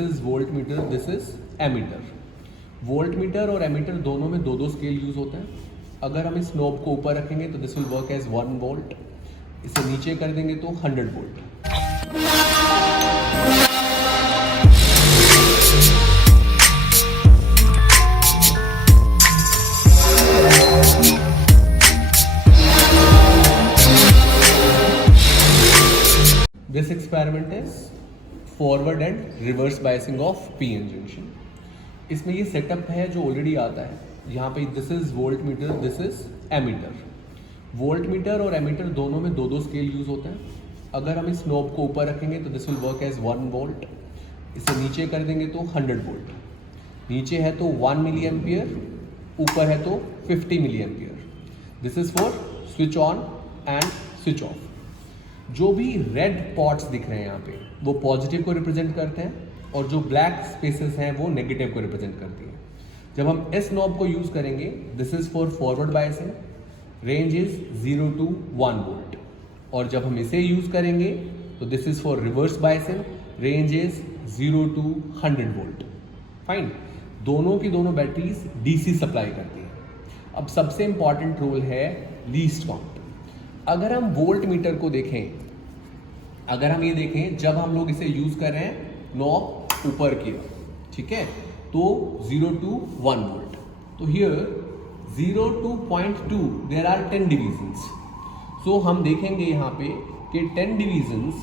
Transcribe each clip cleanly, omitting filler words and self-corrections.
Is voltmeter, this is ammeter. Voltmeter और ammeter दोनों में दो दो स्केल यूज होते हैं। अगर हम इस नोब को ऊपर रखेंगे तो this will work as 1 volt, इसे नीचे कर देंगे तो 100 volt. This experiment is forward and reverse biasing of PN junction. इसमें ये सेटअप है जो ऑलरेडी आता है। यहाँ पे this is voltmeter, this is ammeter. Voltmeter और एमीटर दोनों में दो दो स्केल यूज होते हैं। अगर हम इस नोब को ऊपर रखेंगे तो this will work as 1 volt, इसे नीचे कर देंगे तो 100 वोल्ट। नीचे है तो 1 मिली एम्पियर, ऊपर है तो 50 milli ampere. This is for switch on and switch off. जो भी रेड पॉट्स दिख रहे हैं यहाँ पे वो पॉजिटिव को रिप्रेजेंट करते हैं और जो ब्लैक स्पेसेस हैं वो नेगेटिव को रिप्रेजेंट करती हैं। जब हम इस नॉब को यूज करेंगे, this is for forward biasing, range is 0 to 1 volt. और जब हम इसे यूज करेंगे तो this is for reverse biasing, range is 0 to 100 volt. Fine, दोनों की दोनों बैटरीज डीसी सप्लाई करती हैं। अब सबसे इंपॉर्टेंट रोल है लीस्ट काउंट। अगर हम वोल्ट मीटर को देखें, अगर हम ये देखें जब हम लोग इसे यूज कर रहे हैं नॉब ऊपर की ओर, ठीक है, तो 0 to 1 वोल्ट। तो here 0 to 0.2 there are 10 divisions. So हम देखेंगे यहाँ पे कि 10 divisions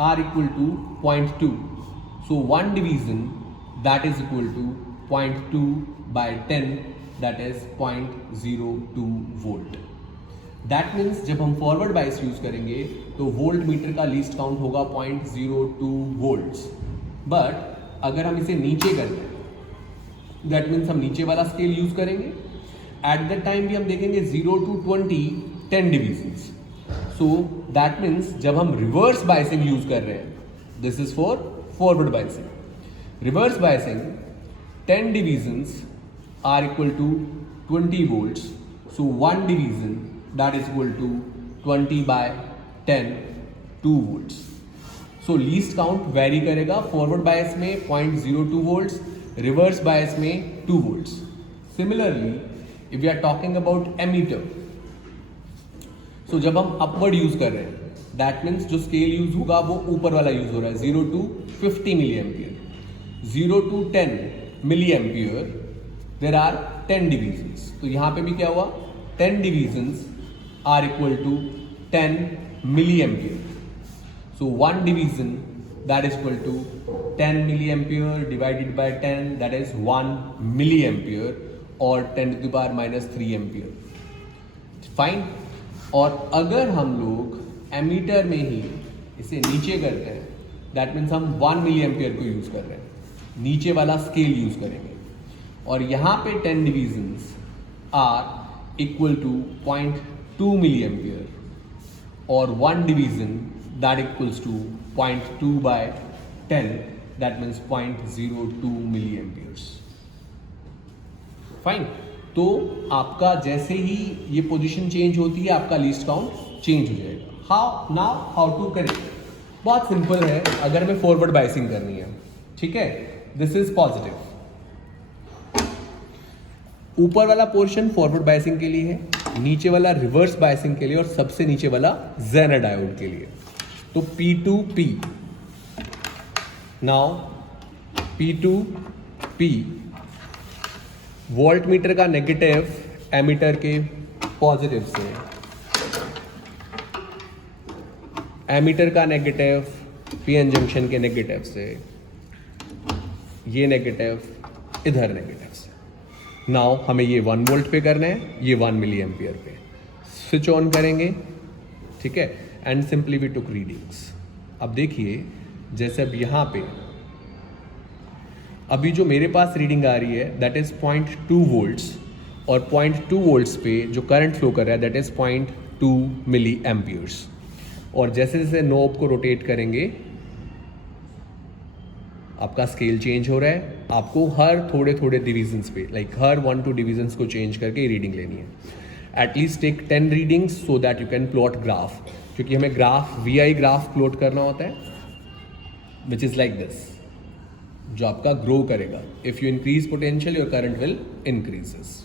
are equal to 0.2। So 1 division that is equal to 0.2 by 10, that is 0.02 volt. That means जब हम फॉरवर्ड बायस यूज करेंगे तो वोल्ट मीटर का लीस्ट काउंट होगा 0.02 वोल्ट्स। बट अगर हम इसे नीचे करते हैं, दैट मीन्स हम नीचे वाला स्केल यूज करेंगे। एट दैट टाइम भी हम देखेंगे 0 to 20 10 divisions. So that means जब हम रिवर्स बायसिंग यूज कर रहे हैं, this is for forward biasing. Reverse biasing 10 divisions are equal to 20 volts. So 1 division that is equal to 20 by 10, 2 volts. So least count vary करेगा। Forward bias में 0.02 volts, reverse bias में 2 volts. Similarly, if we are talking about ammeter, so जब हम upward use कर रहे हैं, that means जो scale use होगा वो ऊपर वाला यूज हो रहा है, 0 to 50 milli ampere. 0 to 10 milli ampere there are 10 divisions. तो यहाँ पे भी क्या हुआ, 10 divisions are equal to 10 milliampere. So 1 division that is equal to 10 milliampere divided by 10, that is 1 milliampere or 10 to the power minus 3 ampere. Fine. और अगर हम लोग एमीटर में ही इसे नीचे करते हैं, that means हम 1 milliampere को यूज कर रहे हैं, नीचे वाला स्केल यूज करेंगे। और यहाँ पे 10 divisions are equal to 0.2 milliampere or 1 division that equals to 0.2 by 10, that means 0.02 milliamperes. Fine. तो आपका जैसे ही ये पोजीशन चेंज होती है आपका लीस्ट काउंट चेंज हो जाएगा। हाउ टू करेक्ट, बहुत सिंपल है। अगर हमें फॉरवर्ड बायसिंग करनी है, ठीक है, दिस इज पॉजिटिव। ऊपर वाला पोर्शन फॉरवर्ड बायसिंग के लिए है, नीचे वाला रिवर्स बायसिंग के लिए और सबसे नीचे वाला जेनर डायोड के लिए। तो P2P, now P2P volt meter का नेगेटिव एमीटर के पॉजिटिव से, एमीटर का नेगेटिव पीएन जंक्शन के नेगेटिव से, ये नेगेटिव इधर नेगेटिव से। नाउ हमें ये 1 वोल्ट पे करना है, ये 1 मिली एम्पियर पे। स्विच ऑन करेंगे, ठीक है, and simply we took readings. अब देखिए जैसे अब यहाँ पे अभी जो मेरे पास रीडिंग आ रही है दैट इज 0.2 वोल्ट्स और 0.2 वोल्ट्स पे जो करंट फ्लो कर रहा है दैट इज 0.2 मिली एम्पियर्स। और जैसे जैसे नोब को रोटेट करेंगे आपका स्केल चेंज हो रहा है। आपको हर थोड़े थोड़े डिवीजन्स पे, लाइक हर 1-2 डिवीजन्स को चेंज करके रीडिंग लेनी है। At least take 10 readings so that you can plot graph, क्योंकि हमें ग्राफ VI ग्राफ प्लॉट करना होता है, विच इज़ लाइक दिस। जो आपका ग्रो करेगा. If you increase potential your current will increases.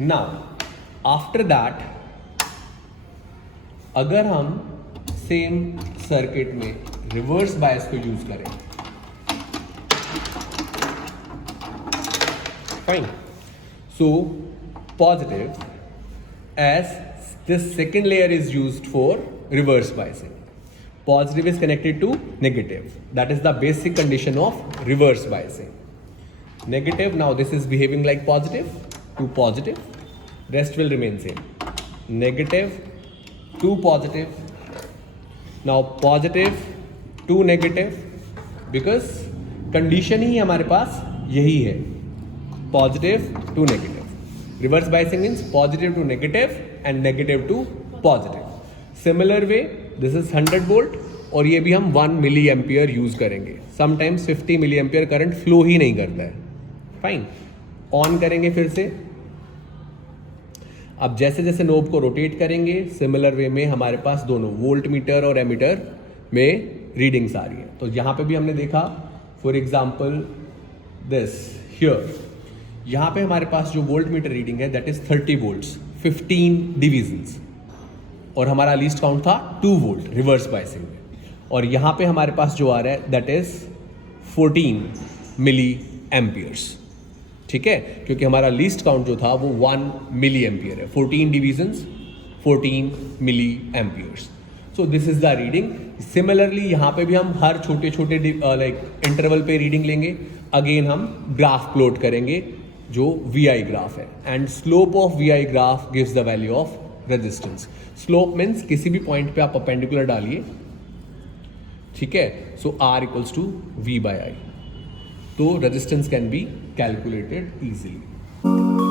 Now after that अगर हम सेम सर्किट में रिवर्स बायस को यूज करें, fine. So positive, as this second layer is used for reverse biasing. Positive is connected to negative. That is the basic condition of reverse biasing. Negative, now this is behaving like positive to positive. Rest will remain same. Negative to positive. Now positive to negative. Because condition ही हमारे पास यही है. Positive to negative. Reverse biasing means positive to negative and negative to positive. Similar way, this is 100 volt और ये भी हम 1 milli ampere use करेंगे. Sometimes 50 मिली ampere current flow ही नहीं करता है. फाइन. ऑन करेंगे फिर से. अब जैसे जैसे नोब को रोटेट करेंगे, सिमिलर वे में हमारे पास दोनों वोल्ट मीटर और एमीटर में रीडिंग्स आ रही है. तो यहाँ पे भी हमने देखा, फॉर एग्जाम्पल दिस हियर, यहाँ पे हमारे पास जो वोल्ट मीटर रीडिंग है दैट इज 30 वोल्ट्स, 15 डिविजन्स, और हमारा लीस्ट काउंट था 2 वोल्ट रिवर्स बायसिंग में. और यहाँ पे हमारे पास जो आ रहा है दैट इज 14 मिली एम्पियर्स. ठीक है, क्योंकि हमारा लीस्ट काउंट जो था वो 1 मिली एम्पियर है. 14 divisions, 14 milli amperes. So this is the reading. Similarly यहाँ पे भी हम हर छोटे छोटे लाइक इंटरवल पे रीडिंग लेंगे. अगेन हम ग्राफ प्लॉट करेंगे जो VI ग्राफ है, and slope of VI graph gives the value of resistance. Slope means किसी भी पॉइंट पे आप परपेंडिकुलर डालिए. ठीक है, सो R इक्वल्स टू V/I. तो resistance can be calculated easily.